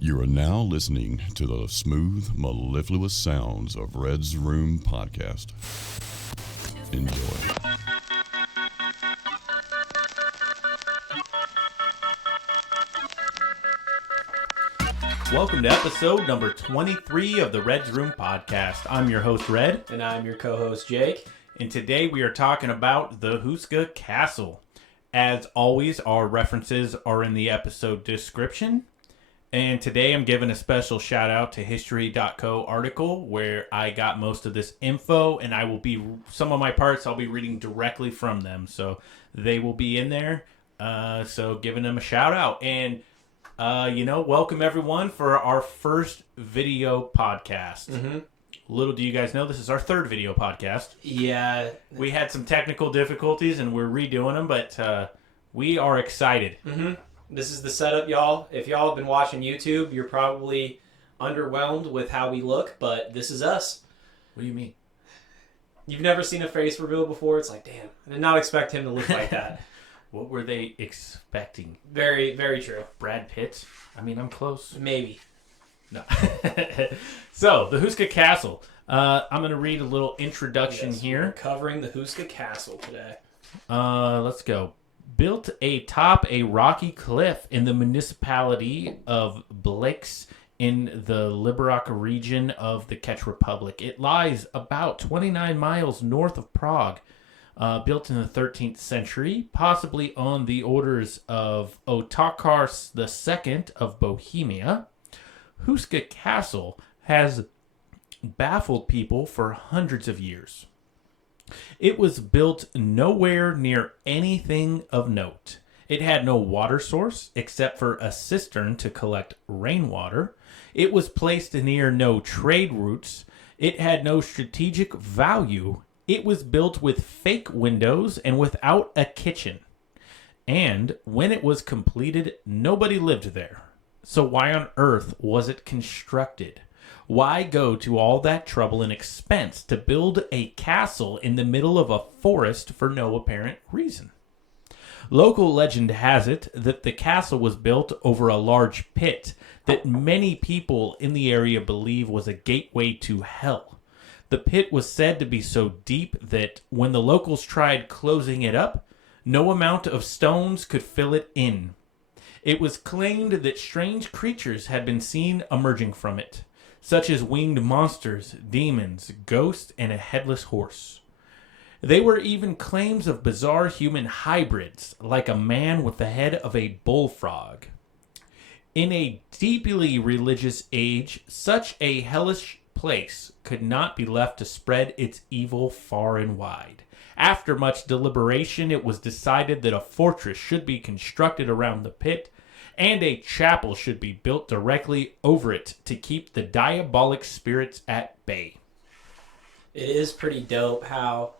You are now listening to the smooth, mellifluous sounds of Red's Room Podcast. Enjoy. Welcome to episode number 23 of the Red's Room Podcast. I'm your host, Red. And I'm your co-host, Jake. And today we are talking about the Houska Castle. As always, our references are in the episode description. And today I'm giving a special shout out to History.co article where I got most of this info, and I will be, some of my parts I'll be reading directly from them. So they will be in there. So giving them a shout out. And welcome everyone for our first video podcast. Mm-hmm. Little do you guys know, this is our third video podcast. Yeah. We had some technical difficulties and we're redoing them, but we are excited. Mm-hmm. This is the setup, y'all. If y'all have been watching YouTube, you're probably underwhelmed with how we look, but this is us. What do you mean? You've never seen a face reveal before? It's like, damn, I did not expect him to look like that. What were they expecting? Very, very true. Brad Pitt? I mean, I'm close. Maybe. No. So, the Houska Castle. I'm going to read a little introduction here. We're covering the Houska Castle today. Let's go. Built atop a rocky cliff in the municipality of Blix in the Liberec region of the Czech Republic. It lies about 29 miles north of Prague. Built in the 13th century, possibly on the orders of Ottokar II of Bohemia. Houska Castle has baffled people for hundreds of years. It was built nowhere near anything of note. It had no water source except for a cistern to collect rainwater. It was placed near no trade routes. It had no strategic value. It was built with fake windows and without a kitchen. And when it was completed, nobody lived there. So why on earth was it constructed? Why go to all that trouble and expense to build a castle in the middle of a forest for no apparent reason? Local legend has it that the castle was built over a large pit that many people in the area believe was a gateway to hell. The pit was said to be so deep that when the locals tried closing it up, no amount of stones could fill it in. It was claimed that strange creatures had been seen emerging from it, such as winged monsters, demons, ghosts, and a headless horse. There were even claims of bizarre human hybrids, like a man with the head of a bullfrog. In a deeply religious age, such a hellish place could not be left to spread its evil far and wide. After much deliberation, it was decided that a fortress should be constructed around the pit, and a chapel should be built directly over it to keep the diabolic spirits at bay. It is pretty dope how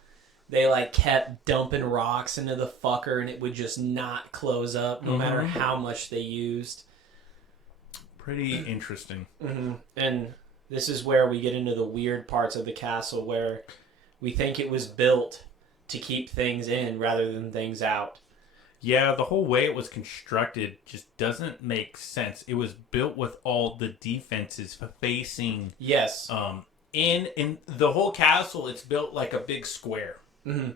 they kept dumping rocks into the fucker and it would just not close up no matter how much they used. Pretty interesting. Mm-hmm. And this is where we get into the weird parts of the castle where we think it was built to keep things in rather than things out. Yeah, the whole way it was constructed just doesn't make sense. It was built with all the defenses facing... Yes. In the whole castle, it's built like a big square. Mm-hmm.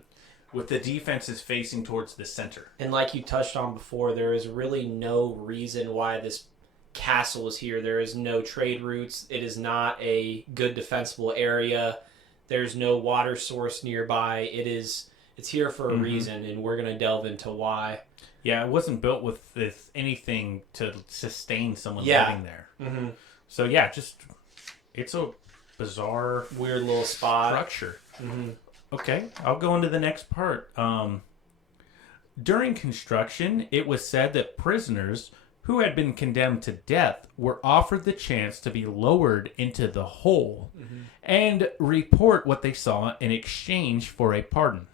With the defenses facing towards the center. And like you touched on before, there is really no reason why this castle is here. There is no trade routes. It is not a good defensible area. There's no water source nearby. It's here for a reason, and we're going to delve into why. Yeah, it wasn't built with anything to sustain someone living there. Mm-hmm. So yeah, it's a bizarre... weird little spot. Structure. Mm-hmm. Okay, I'll go into the next part. During construction, it was said that prisoners who had been condemned to death were offered the chance to be lowered into the hole and report what they saw in exchange for a pardon.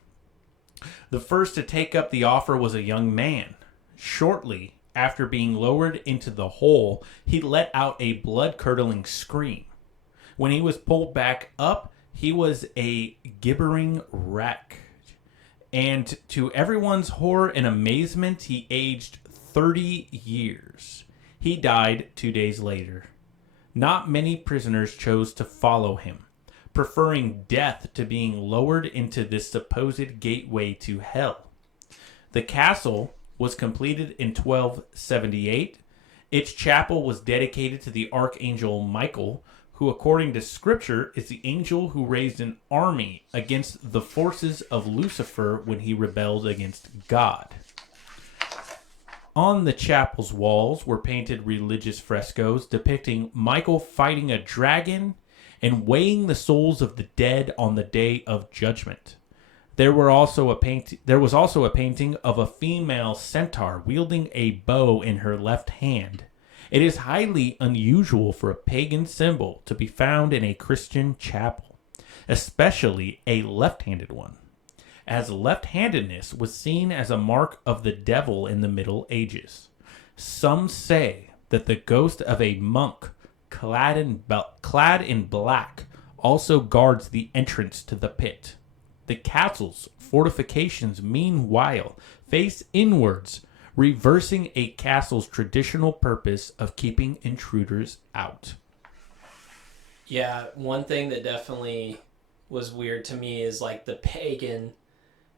The first to take up the offer was a young man. Shortly after being lowered into the hole, he let out a blood-curdling scream. When he was pulled back up, he was a gibbering wreck. And to everyone's horror and amazement, he aged 30 years. He died 2 days later. Not many prisoners chose to follow him, preferring death to being lowered into this supposed gateway to hell. The castle was completed in 1278. Its chapel was dedicated to the archangel Michael, who, according to scripture, is the angel who raised an army against the forces of Lucifer when he rebelled against God. On the chapel's walls were painted religious frescoes depicting Michael fighting a dragon and weighing the souls of the dead on the day of judgment. There was also a painting of a female centaur wielding a bow in her left hand. It is highly unusual for a pagan symbol to be found in a Christian chapel, especially a left-handed one, as left-handedness was seen as a mark of the devil in the Middle Ages. Some say that the ghost of a monk clad in black also guards the entrance to the pit. The castle's fortifications, meanwhile, face inwards, reversing a castle's traditional purpose of keeping intruders out. Yeah, one thing that definitely was weird to me is like the pagan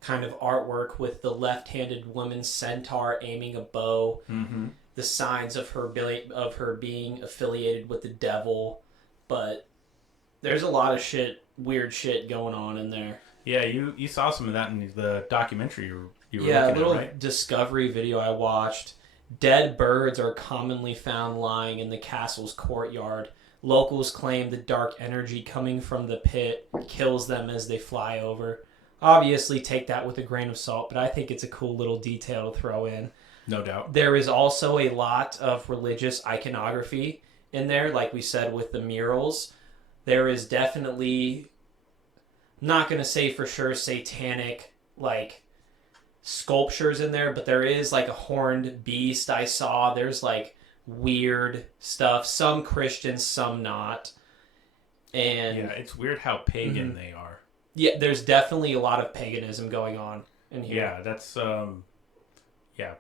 kind of artwork with the left-handed woman's centaur aiming a bow, the signs of her being affiliated with the devil. But there's a lot of weird shit going on in there. Yeah, you saw some of that in the documentary you were Yeah, a looking little at, right? Discovery video I watched. Dead birds are commonly found lying in the castle's courtyard. Locals claim the dark energy coming from the pit kills them as they fly over. Obviously, take that with a grain of salt, but I think it's a cool little detail to throw in. No doubt. There is also a lot of religious iconography in there, like we said with the murals. There is definitely, not going to say for sure satanic, like, sculptures in there, but there is like a horned beast I saw. There's like weird stuff, some Christian, some not. And yeah, it's weird how pagan they are. Yeah, there's definitely a lot of paganism going on in here. Yeah, that's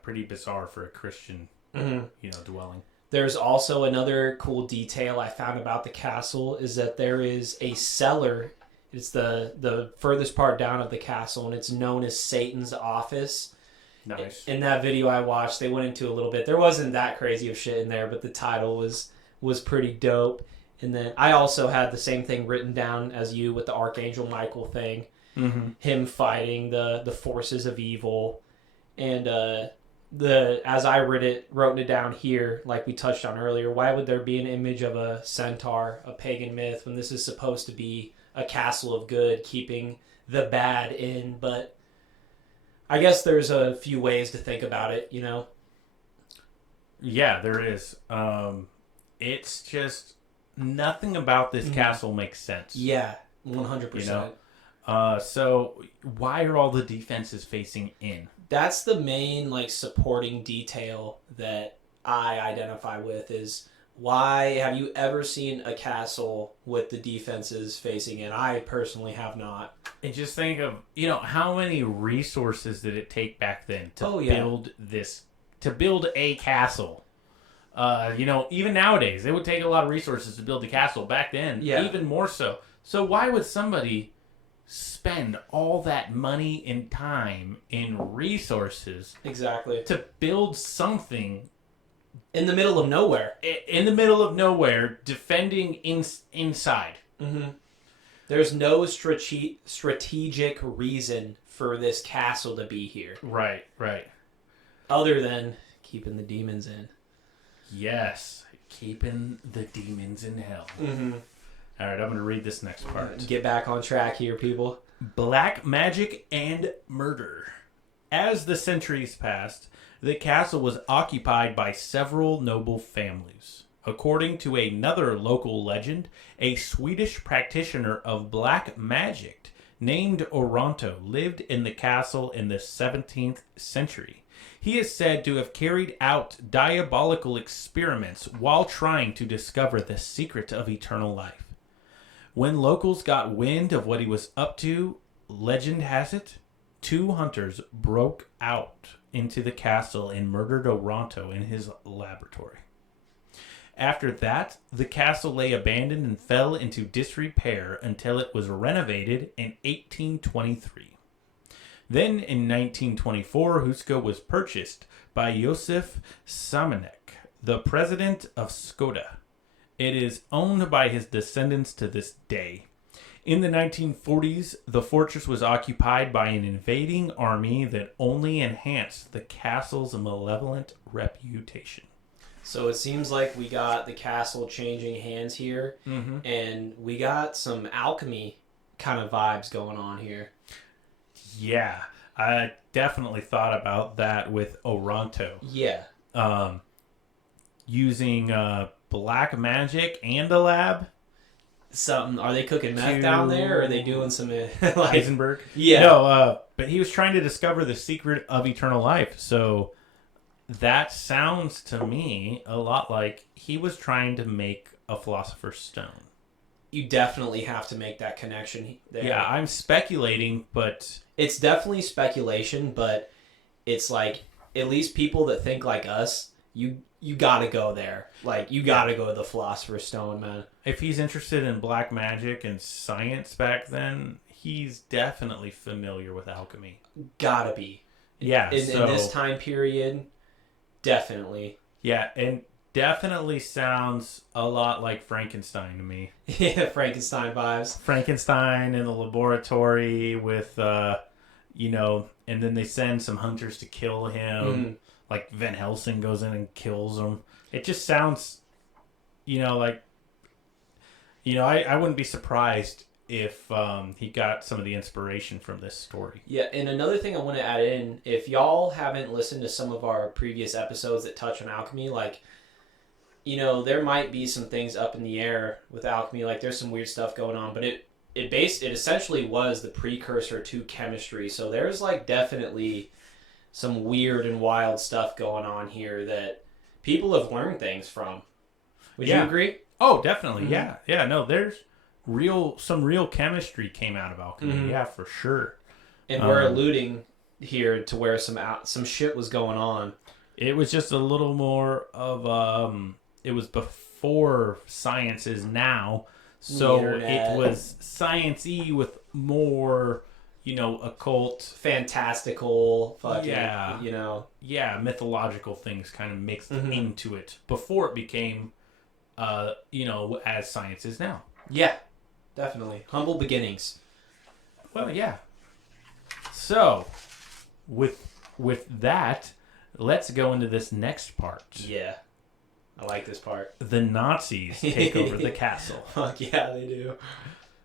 pretty bizarre for a Christian dwelling. There's also another cool detail I found about the castle is that there is a cellar. It's the furthest part down of the castle, and it's known as Satan's office. Nice. In that video I watched, they went into a little bit. There wasn't that crazy of shit in there, but the title was pretty dope. And then I also had the same thing written down as you with the Archangel Michael thing. Him fighting the forces of evil. And as I wrote it down here, like we touched on earlier, why would there be an image of a centaur, a pagan myth, when this is supposed to be a castle of good, keeping the bad in? But I guess there's a few ways to think about it, you know? Yeah, there is. It's just nothing about this castle makes sense. Yeah, 100%. You know? So why are all the defenses facing in? That's the main like supporting detail that I identify with is why have you ever seen a castle with the defenses facing in? I personally have not. And just think of, how many resources did it take back then to build a castle? Even nowadays, it would take a lot of resources to build a castle. Back then, even more so. So why would somebody spend all that money and time and resources exactly to build something in the middle of nowhere? In the middle of nowhere, defending inside. There's no strategic reason for this castle to be here. Right. Other than keeping the demons in. Yes, keeping the demons in hell. All right, I'm going to read this next part. Get back on track here, people. Black magic and murder. As the centuries passed, the castle was occupied by several noble families. According to another local legend, a Swedish practitioner of black magic named Oronto lived in the castle in the 17th century. He is said to have carried out diabolical experiments while trying to discover the secret of eternal life. When locals got wind of what he was up to, legend has it, 2 hunters broke out into the castle and murdered Oronto in his laboratory. After that, the castle lay abandoned and fell into disrepair until it was renovated in 1823. Then, in 1924, Houska was purchased by Josef Samanek, the president of Skoda. It is owned by his descendants to this day. In the 1940s, the fortress was occupied by an invading army that only enhanced the castle's malevolent reputation. So it seems like we got the castle changing hands here, and we got some alchemy kind of vibes going on here. Yeah, I definitely thought about that with Oronto. Yeah. Using black magic and a lab. Something. Are they cooking meth down there, or are they doing some like Heisenberg? Yeah. No, but he was trying to discover the secret of eternal life. So that sounds to me a lot like he was trying to make a philosopher's stone. You definitely have to make that connection there. Yeah, I'm speculating, but It's definitely speculation, but it's like, at least people that think like us, you gotta go there. Like, you gotta go to the Philosopher's Stone, man. if he's interested in black magic and science back then, he's definitely familiar with alchemy. Gotta be. Yeah, In this time period, definitely. Yeah, and definitely sounds a lot like Frankenstein to me. Yeah, Frankenstein vibes. Frankenstein in the laboratory with, and then they send some hunters to kill him. Like Van Helsing goes in and kills him. It just sounds, I wouldn't be surprised if he got some of the inspiration from this story. Yeah, and another thing I want to add in, if y'all haven't listened to some of our previous episodes that touch on alchemy, like, there might be some things up in the air with alchemy, like there's some weird stuff going on, but it essentially was the precursor to chemistry, so there's like definitely some weird and wild stuff going on here that people have learned things from. Would you agree? Oh, definitely. Yeah. No, there's some real chemistry came out of alchemy. Yeah, for sure. And we're alluding here to where some shit was going on. It was just a little more of it was before science is now, so it was science-y with more, occult, fantastical, fucking, mythological things kind of mixed into it before it became, as science is now. Yeah, definitely. Humble beginnings. Well, yeah. So, with that, let's go into this next part. Yeah. I like this part. The Nazis take over the castle. Fuck yeah, they do.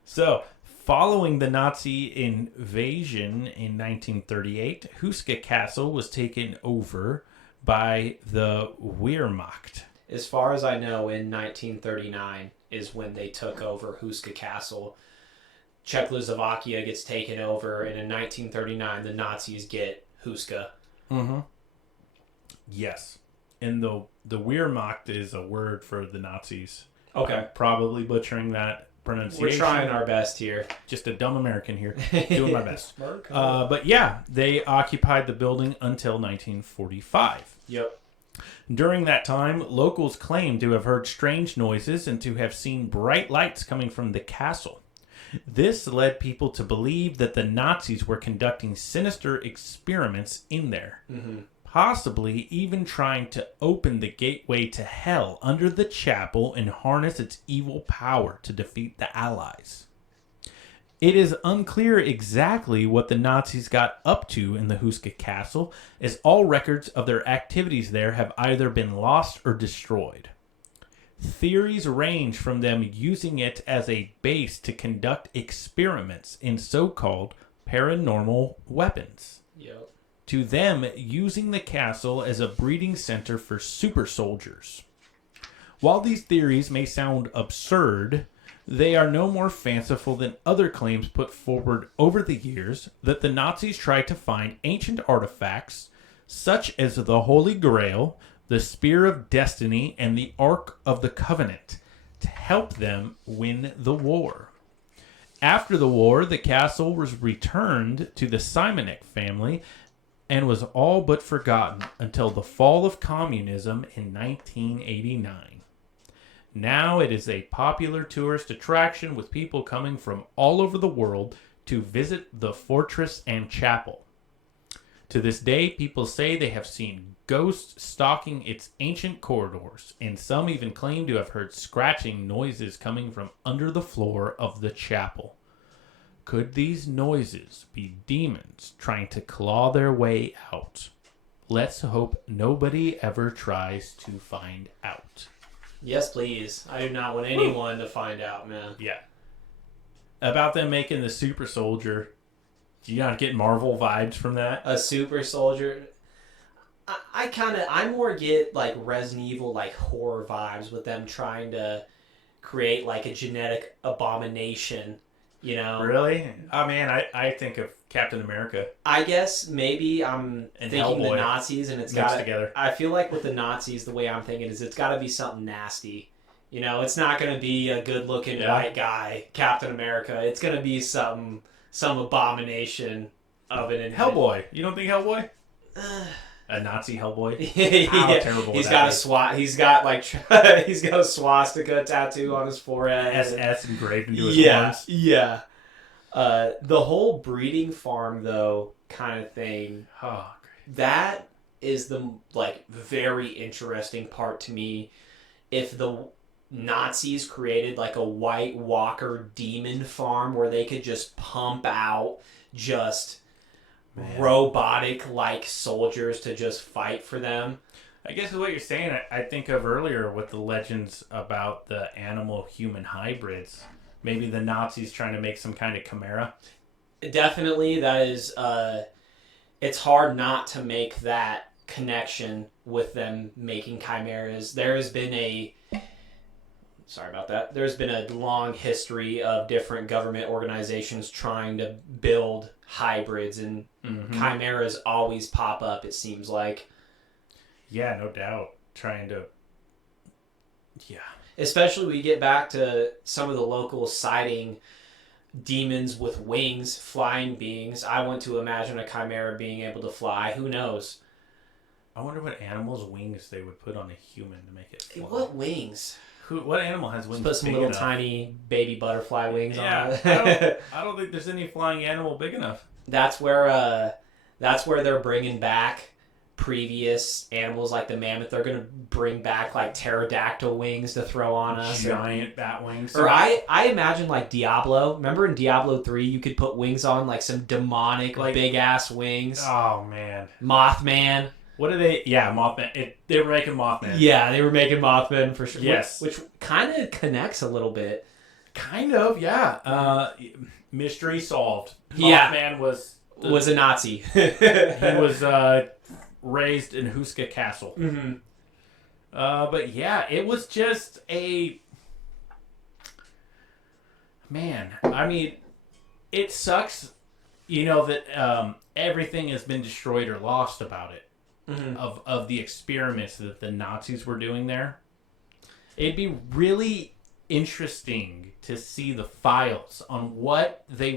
So, following the Nazi invasion in 1938, Houska Castle was taken over by the Wehrmacht. As far as I know, in 1939 is when they took over Houska Castle. Czechoslovakia gets taken over, and in 1939, the Nazis get Houska. Mm-hmm. Yes. And the Wehrmacht is a word for the Nazis. Okay. I'm probably butchering that pronunciation. We're trying our best here. Just a dumb American here. Doing my best. But yeah, they occupied the building until 1945. Yep. During that time, locals claimed to have heard strange noises and to have seen bright lights coming from the castle. This led people to believe that the Nazis were conducting sinister experiments in there. Mm-hmm. Possibly even trying to open the gateway to hell under the chapel and harness its evil power to defeat the Allies. It is unclear exactly what the Nazis got up to in the Houska Castle, as all records of their activities there have either been lost or destroyed. Theories range from them using it as a base to conduct experiments in so-called paranormal weapons. Yep. To them using the castle as a breeding center for super soldiers. While these theories may sound absurd, they are no more fanciful than other claims put forward over the years that the Nazis tried to find ancient artifacts such as the Holy Grail, the Spear of Destiny, and the Ark of the Covenant to help them win the war. After the war, the castle was returned to the Simonek family and was all but forgotten until the fall of communism in 1989. Now it is a popular tourist attraction with people coming from all over the world to visit the fortress and chapel. To this day, people say they have seen ghosts stalking its ancient corridors, and some even claim to have heard scratching noises coming from under the floor of the chapel. Could these noises be demons trying to claw their way out? Let's hope nobody ever tries to find out. Yes, please. I do not want anyone to find out, man. Yeah. About them making the super soldier. Do you not get Marvel vibes from that? A super soldier. I more get like Resident Evil, like horror vibes with them trying to create like a genetic abomination, you know? Really? Oh man, I think of Captain America. I guess maybe I'm And thinking the Hellboy Nazis, and it's mixed got together. I feel like with the Nazis, the way I'm thinking is it's got to be something nasty. You know, it's not going to be a good-looking white guy, Captain America. It's going to be some abomination of an Hellboy. You don't think Hellboy? A Nazi Hellboy? How yeah. terrible He's would got that be? He's got like he's got a swastika tattoo on his forehead. SS engraved into his arms. Yeah. The whole breeding farm though kind of thing. Oh, great. That is the like very interesting part to me. If the Nazis created like a White Walker demon farm where they could just pump out just robotic like soldiers to just fight for them. I guess what you're saying, I think of earlier with the legends about the animal-human hybrids. Maybe the Nazis trying to make some kind of chimera. Definitely, that is. It's hard not to make that connection with them making chimeras. There's been a long history of different government organizations trying to build hybrids, and chimeras always pop up, it seems like. Yeah, no doubt. Trying to... Yeah. Especially we get back to some of the locals citing demons with wings, flying beings. I want to imagine a chimera being able to fly. Who knows? I wonder what animal's wings they would put on a human to make it fly. What wings? What animal has wings? Put some big little enough? tiny baby butterfly wings on it. I don't think there's any flying animal big enough. That's where they're bringing back previous animals like the mammoth. They're gonna bring back like pterodactyl wings to throw on us. Giant bat wings. Or I imagine like Diablo. Remember in Diablo 3 you could put wings on, like some demonic like big ass wings. Oh man. Mothman. What are they? Yeah, Mothman. They were making Mothman. Yeah, they were making Mothman for sure. Yes. Which kind of connects a little bit. Kind of, yeah. Mystery solved. Yeah. Mothman was a Nazi. he was raised in Houska Castle. Mm-hmm. But yeah, it was just a... Man, I mean, it sucks, that everything has been destroyed or lost about it. Mm-hmm. Of the experiments that the Nazis were doing there. It'd be really interesting to see the files on what they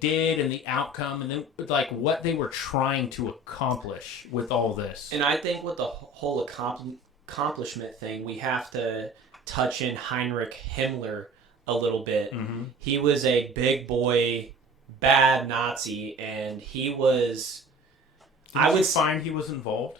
did and the outcome, and then like what they were trying to accomplish with all this. And I think with the whole accomplishment thing, we have to touch in Heinrich Himmler a little bit. Mm-hmm. He was a big boy, bad Nazi, and he was... I would find he was involved,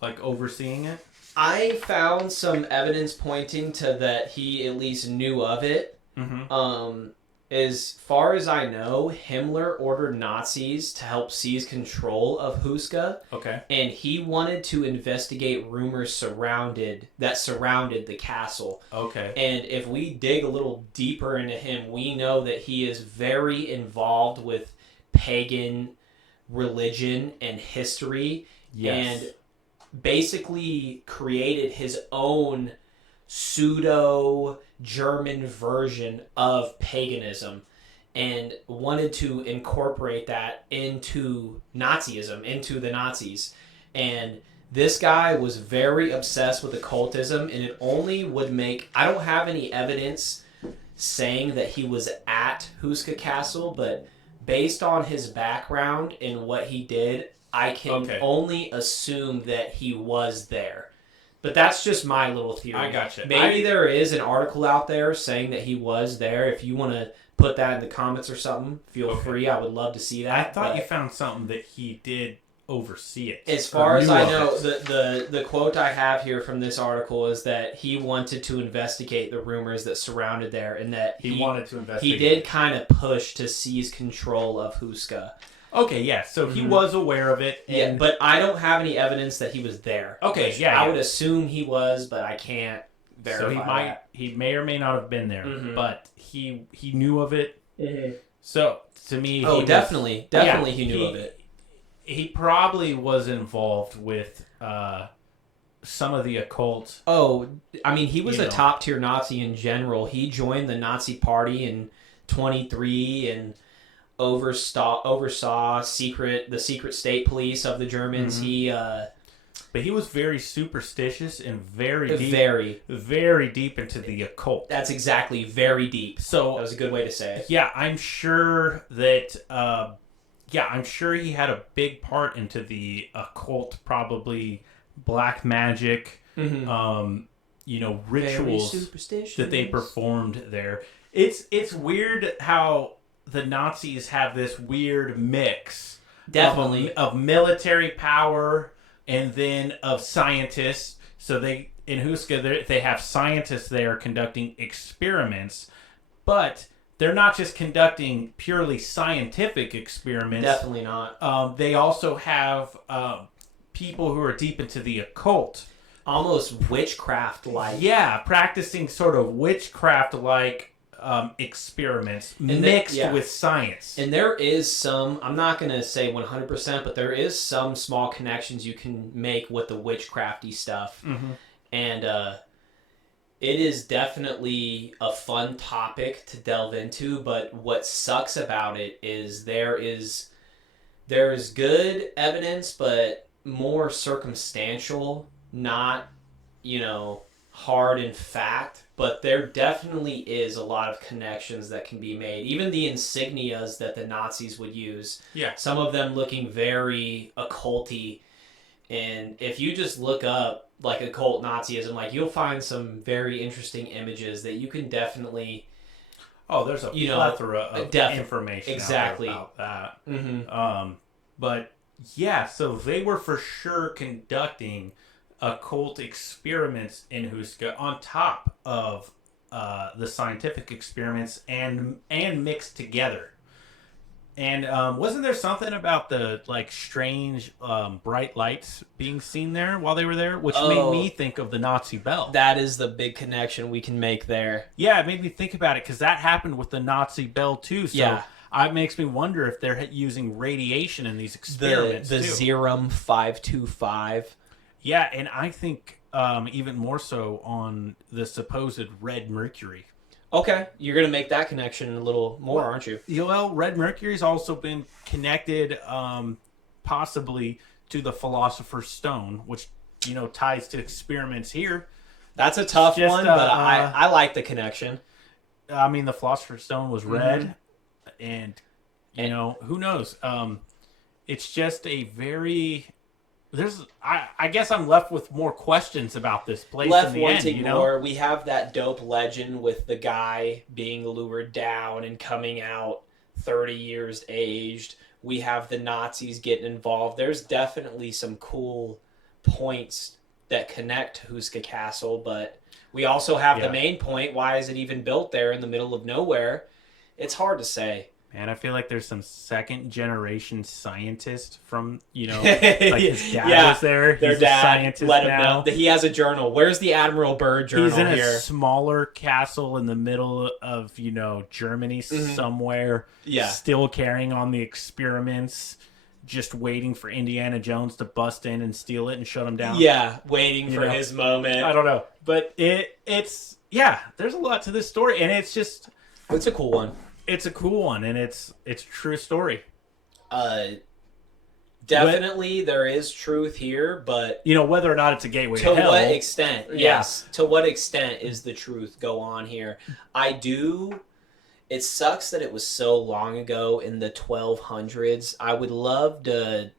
like overseeing it. I found some evidence pointing to that he at least knew of it. Mm-hmm. As far as I know, Himmler ordered Nazis to help seize control of Houska. Okay. And he wanted to investigate rumors surrounded the castle. Okay. And if we dig a little deeper into him, we know that he is very involved with pagan religion and history. Yes. And basically created his own pseudo-German version of paganism and wanted to incorporate that into Nazism, into the Nazis. And this guy was very obsessed with occultism, and it only would make... I don't have any evidence saying that he was at Houska Castle, but based on his background and what he did, I can only assume that he was there. But that's just my little theory. I gotcha. Maybe there is an article out there saying that he was there. If you want to put that in the comments or something, feel free. I would love to see that. I thought you found something that he did oversee it. As far as I know, the quote I have here from this article is that he wanted to investigate the rumors that surrounded there, and that he wanted to investigate. He did kind of push to seize control of Houska. Okay, yeah, so he was aware of it. And... Yeah, but I don't have any evidence that he was there. Okay, yeah. I would assume he was, but I can't verify he may or may not have been there, but he knew of it. So, to me... definitely he knew of it. He probably was involved with some of the occult. Oh, I mean, he was a top-tier Nazi in general. He joined the Nazi Party in 1923 and oversaw the secret state police of the Germans. But he was very superstitious and very deep into the occult. That's exactly very deep. So that was a good way to say it. Yeah, I'm sure that. I'm sure he had a big part into the occult, probably black magic, rituals that they performed there. It's weird how the Nazis have this weird mix, of military power and then of scientists. So in Houska, they have scientists there conducting experiments, but they're not just conducting purely scientific experiments. Definitely not. They also have people who are deep into the occult. Almost witchcraft-like. Yeah, practicing sort of witchcraft-like experiments mixed with science. And there is some, I'm not going to say 100%, but there is some small connections you can make with the witchcrafty stuff. And it is definitely a fun topic to delve into, but what sucks about it is there is good evidence, but more circumstantial, not, hard in fact, but there definitely is a lot of connections that can be made. Even the insignias that the Nazis would use, some of them looking very occulty. And if you just look up like occult Nazism, you'll find some very interesting images that you can definitely. Oh, there's a plethora of information exactly out there about that. But yeah, so they were for sure conducting occult experiments in Houska on top of the scientific experiments and mixed together. And wasn't there something about the strange bright lights being seen there while they were there, which made me think of the Nazi bell? That is the big connection we can make there. Yeah, it made me think about it because that happened with the Nazi bell too. So it makes me wonder if they're using radiation in these experiments the too. Zerum 525. Yeah, and I think even more so on the supposed red mercury. Okay, you're going to make that connection a little more, aren't you? Well, red mercury's also been connected possibly to the Philosopher's Stone, which, ties to experiments here. That's a tough one, but I like the connection. I mean, the Philosopher's Stone was red, and, who knows? It's just a very... I guess I'm left with more questions about this place in the end, more. We have that dope legend with the guy being lured down and coming out 30 years aged. We have the Nazis getting involved. There's definitely some cool points that connect to Houska Castle, but we also have the main point. Why is it even built there in the middle of nowhere? It's hard to say. Man, I feel like there's some second-generation scientist from, his dad was there. Their He's dad a scientist let him now. know that he has a journal. Where's the Admiral Byrd journal here? He's in here? a smaller castle in the middle of, Germany somewhere. Yeah. Still carrying on the experiments, just waiting for Indiana Jones to bust in and steal it and shut him down. Yeah, waiting for his moment. I don't know. But it's there's a lot to this story, and it's just... It's a cool one. It's a cool one, and it's a true story. Definitely there is truth here, but... whether or not it's a gateway to hell. To what extent, yes. To what extent is the truth go on here? It sucks that it was so long ago in the 1200s. I would love to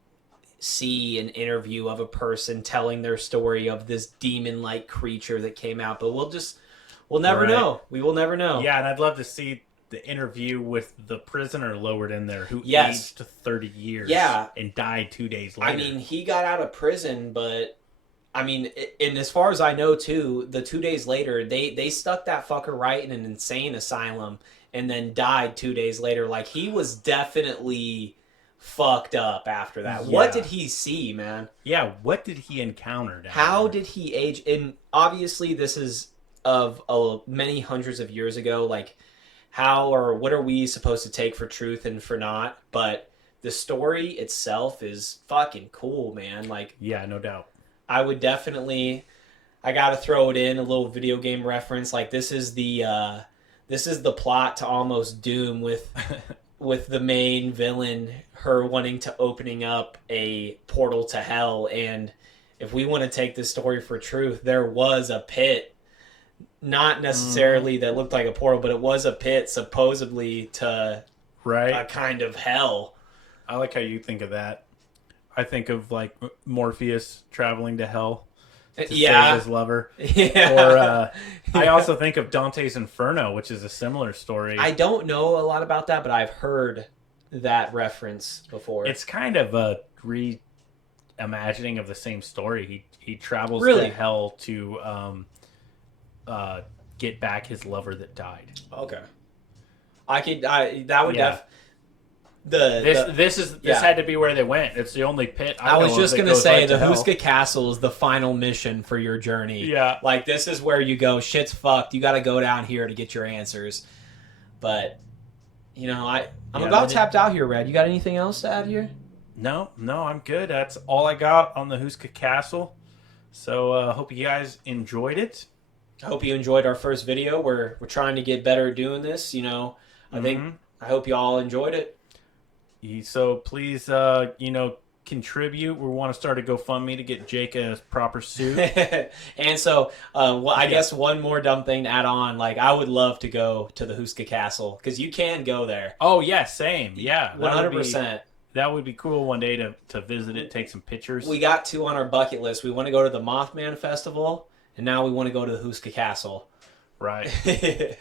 see an interview of a person telling their story of this demon-like creature that came out, but we'll never know. We will never know. Yeah, and I'd love to see the interview with the prisoner lowered in there who Yes. aged to 30 years Yeah. and died 2 days later. I mean, he got out of prison, but I mean, and as far as I know too, the 2 days later, they stuck that fucker right in an insane asylum and then died 2 days later. Like, he was definitely fucked up after that. Yeah. What did he see, man? Yeah, what did he encounter down How there? did he age? And obviously this is of many hundreds of years ago. Like, how or what are we supposed to take for truth and for not? But the story itself is fucking cool, man. Like, Yeah, no doubt. I would definitely, I gotta throw it in, a little video game reference. Like, this is the plot to Almost Doom with the main villain, her wanting to opening up a portal to hell. And if we want to take this story for truth, there was a pit, not necessarily that looked like a portal, but it was a pit supposedly to Right? a kind of hell. I like how you think of that. I think of like Morpheus traveling to hell to save his lover. Yeah. Or I also think of Dante's Inferno, which is a similar story. I don't know a lot about that, but I've heard that reference before. It's kind of a reimagining of the same story. He travels Really? to hell to get back his lover that died. okay. That would Yeah. this This had to be where they went. It's the only pit I was know of just that gonna goes say right the to hell. Houska Castle is the final mission for your journey. Yeah. Like, this is where you go, shit's fucked. You got to go down here to get your answers. But I'm Yeah, about that- tapped out here, Red. You got anything else to add here? No, I'm good. That's all I got on the Houska Castle. So hope you guys enjoyed it. I hope you enjoyed our first video. We're trying to get better at doing this. I hope you all enjoyed it. So please, contribute. We want to start a GoFundMe to get Jake a proper suit. And so, I guess one more dumb thing to add on. Like, I would love to go to the Houska Castle because you can go there. Oh yeah, same. Yeah, 100%. That would be cool one day to visit it, take some pictures. We got two on our bucket list. We want to go to the Mothman Festival, and now we want to go to the Houska Castle. Right.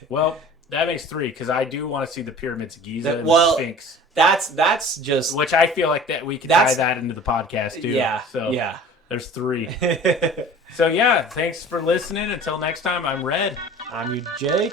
Well, that makes 3 because I do want to see the pyramids of Giza and well, the Sphinx, That's just which I feel like that we could tie that into the podcast too. yeah. So yeah. there's 3. So yeah, thanks for listening. Until next time, I'm Red. I'm you, Jake.